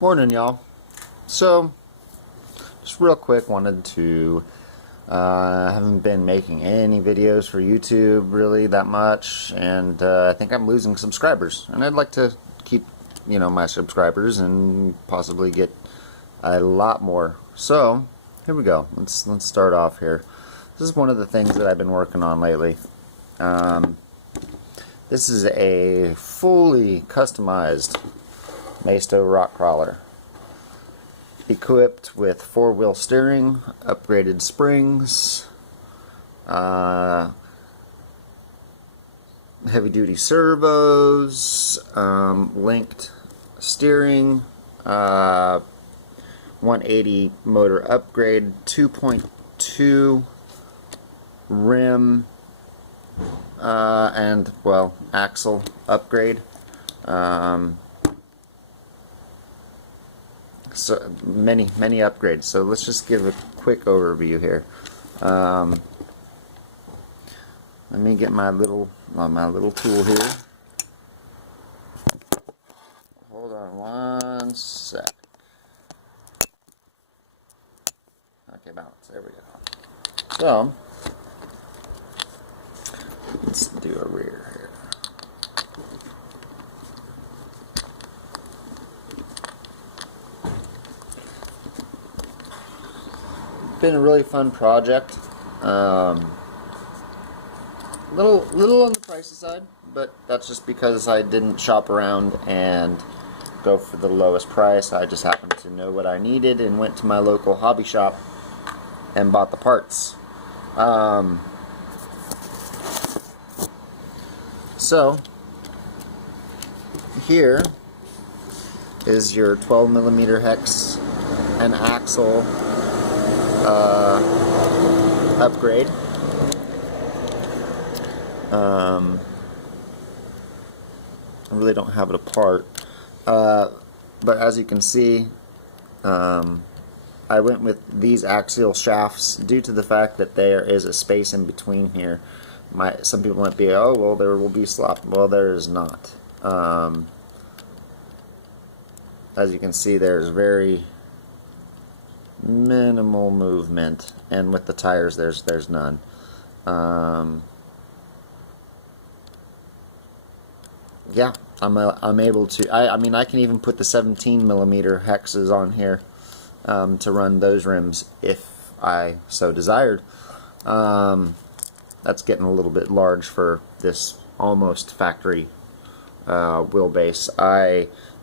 Morning, y'all. So, just real quick, wanted to. I haven't been making any videos for YouTube really that much, and I think I'm losing subscribers. And I'd like to keep, my subscribers and possibly get a lot more. So, here we go. Let's start off here. This is one of the things that I've been working on lately. This is a fully customized Maisto rock crawler, equipped with 4-wheel steering, upgraded springs, heavy-duty servos, linked steering, 180 motor upgrade, 2.2 rim, and, well, axle upgrade. So many upgrades. So let's just give a quick overview here. Let me get my little tool here. Hold on one sec. Okay, balance. There we go. So let's do a rear here. Been a really fun project. Little on the pricey side, but that's just because I didn't shop around and go for the lowest price. I just happened to know what I needed and went to my local hobby shop and bought the parts. So here is your 12mm hex and axle upgrade. I really don't have it apart, but as you can see, I went with these axial shafts due to the fact that there is a space in between here. Some people might be, oh well, there will be slop. Well, there is not. As you can see, there's very minimal movement, and with the tires there's none. Yeah, I'm able to. I mean, I can even put the 17mm hexes on here to run those rims if I so desired. That's getting a little bit large for this almost factory wheelbase.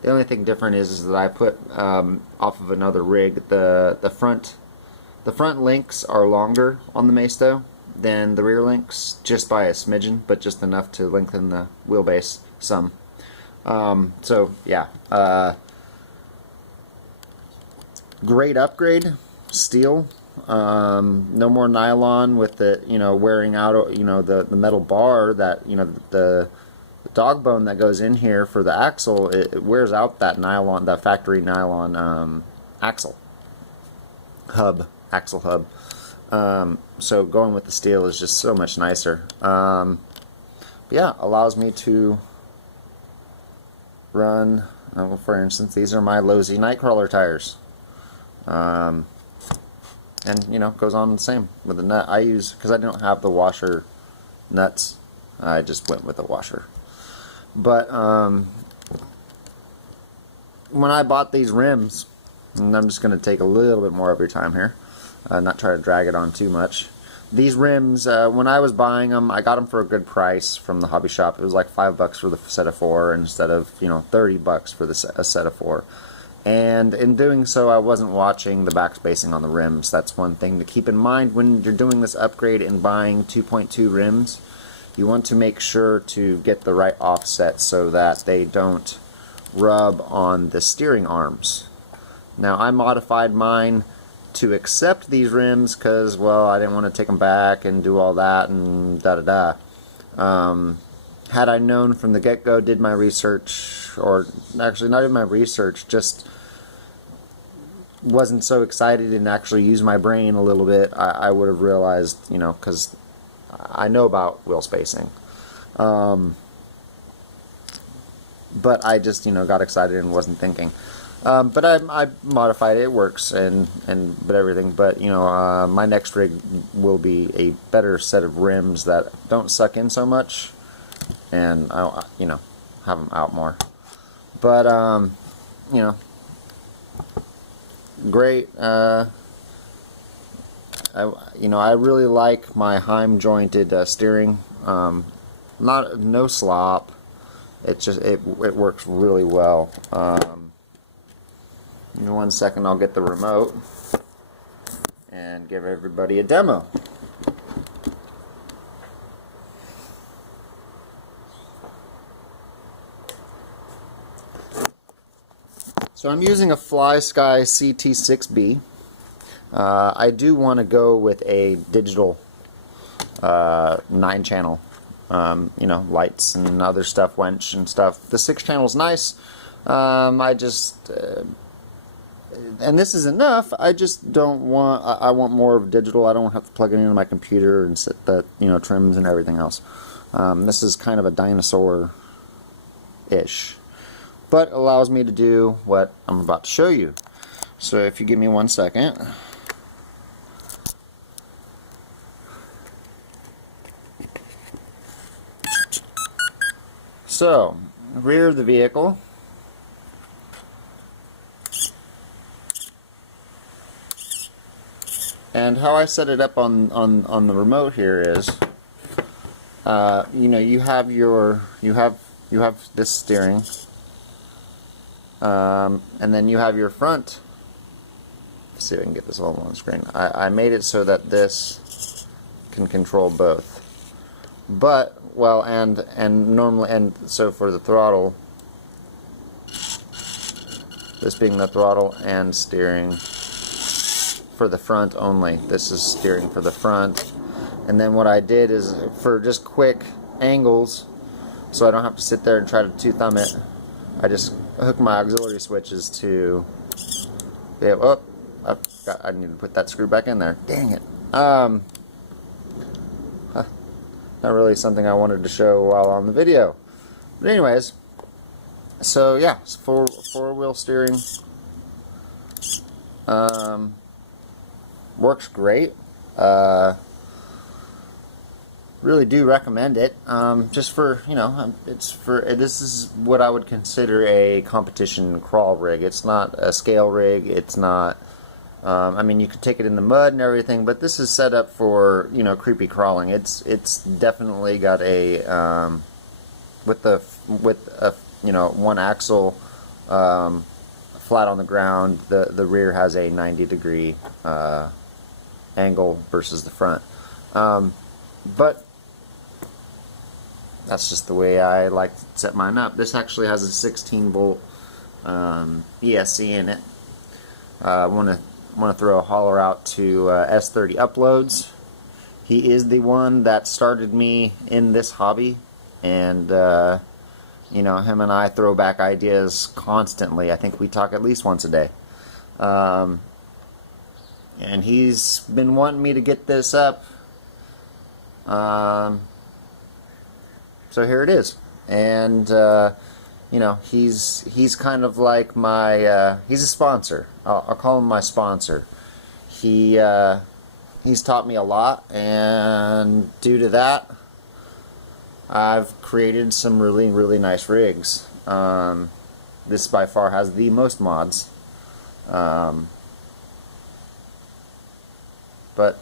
The only thing different is that I put off of another rig. The front links are longer on the Maisto than the rear links, just by a smidgen, but just enough to lengthen the wheelbase some. So yeah, great upgrade. Steel. No more nylon with the wearing out the metal bar that the dog bone that goes in here for the axle. It wears out that nylon, that factory nylon axle hub. So going with the steel is just so much nicer. Yeah, allows me to run. For instance, these are my Lowe's Nightcrawler tires. And goes on the same with the nut. I use, because I don't have the washer nuts, I just went with the washer. But when I bought these rims, and I'm just going to take a little bit more of your time here, not try to drag it on too much. These rims, when I was buying them, I got them for a good price from the hobby shop. It was like $5 for the set of 4 instead of $30 for a set of 4. And in doing so, I wasn't watching the backspacing on the rims. That's one thing to keep in mind when you're doing this upgrade and buying 2.2 rims. You want to make sure to get the right offset so that they don't rub on the steering arms. Now, I modified mine to accept these rims because, well, I didn't want to take them back and do all that and da-da-da. Had I known from the get-go, did my research, or actually not even my research, just wasn't so excited and actually used my brain a little bit, I would have realized, because I know about wheel spacing. But I just, got excited and wasn't thinking. But I modified it. It works but everything. But you know, my next rig will be a better set of rims that don't suck in so much, and I you know, have them out more. But you know, great. I really like my hime jointed steering. No slop. It works really well. Give me 1 second, I'll get the remote and give everybody a demo. So I'm using a FlySky CT6B. I do want to go with a digital 9-channel, you know, lights and other stuff, winch and stuff. The 6-channel is nice. I just and this is enough. I just don't want. I want more of digital. I don't have to plug it into my computer and set the, you know, trims and everything else. This is kind of a dinosaur-ish, but allows me to do what I'm about to show you. So if you give me 1 second. So, rear of the vehicle. And how I set it up on the remote here is, you know, you have this steering, and then you have your front. Let's see if I can get this all on screen. I made it so that this can control both. But well, and normally, and so for the throttle, this being the throttle and steering for the front only. This is steering for the front. And then what I did is, for just quick angles, so I don't have to sit there and try to thumb it, I just hook my auxiliary switches to be able, I need to put that screw back in there. Dang it. Not really something I wanted to show while on the video. But anyways, so yeah, it's four-wheel steering. Works great. Really do recommend it. Just for, you know, this is what I would consider a competition crawl rig. It's not a scale rig. It's not. I mean, you could take it in the mud and everything, but this is set up for, you know, creepy crawling. It's definitely got a with a you know, one axle flat on the ground. The rear has a 90-degree angle versus the front, but that's just the way I like to set mine up. This actually has a 16-volt ESC in it. I want to throw a holler out to S30 Uploads. He is the one that started me in this hobby, and you know, him and I throw back ideas constantly. I think we talk at least once a day. And he's been wanting me to get this up. So here it is. And you know, he's kind of like my he's a sponsor. I'll call him my sponsor. He's taught me a lot, and due to that, I've created some really nice rigs. This by far has the most mods. But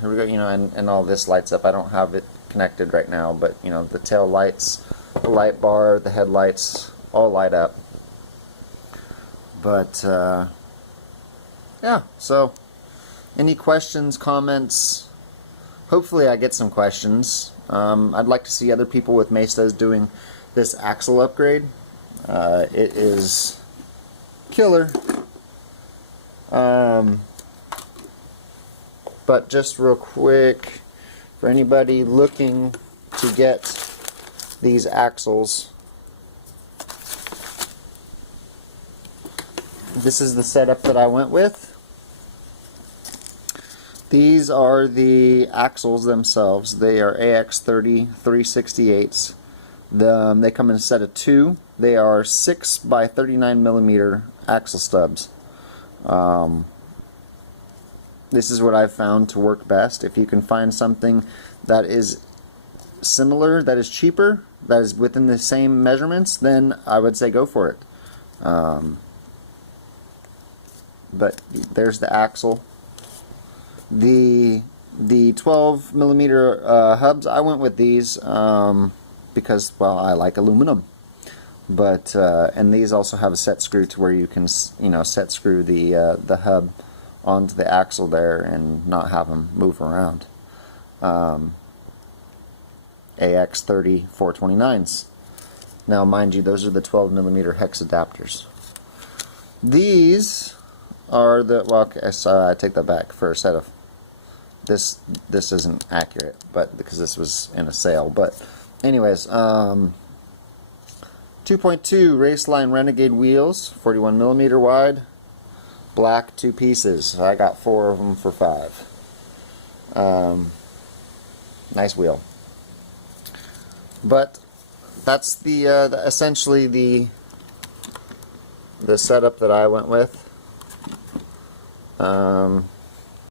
here we go, you know, and all this lights up. I don't have it connected right now, but you know, the tail lights, the light bar, the headlights all light up. But yeah, so any questions, comments? Hopefully I get some questions. I'd like to see other people with Maistos doing this axle upgrade. It is killer. But just real quick, for anybody looking to get these axles, this is the setup that I went with. These are the axles themselves. They are AX30 368s. They come in a set of 2. They are 6 by 39 millimeter axle stubs. This is what I've found to work best. If you can find something that is similar, that is cheaper, that is within the same measurements, then I would say go for it. But there's the axle. The 12 millimeter hubs, I went with these because, well, I like aluminum. But and these also have a set screw to where you can, set screw the hub onto the axle there and not have them move around. AX30 429s. Now, mind you, those are the 12 millimeter hex adapters. These are the, well, okay, sorry, I take that back. For a set of this isn't accurate, but because this was in a sale. But anyways, 2.2 Raceline Renegade wheels, 41 millimeter wide, black, 2 pieces. I got 4 of them for $5. Nice wheel. But that's essentially the setup that I went with.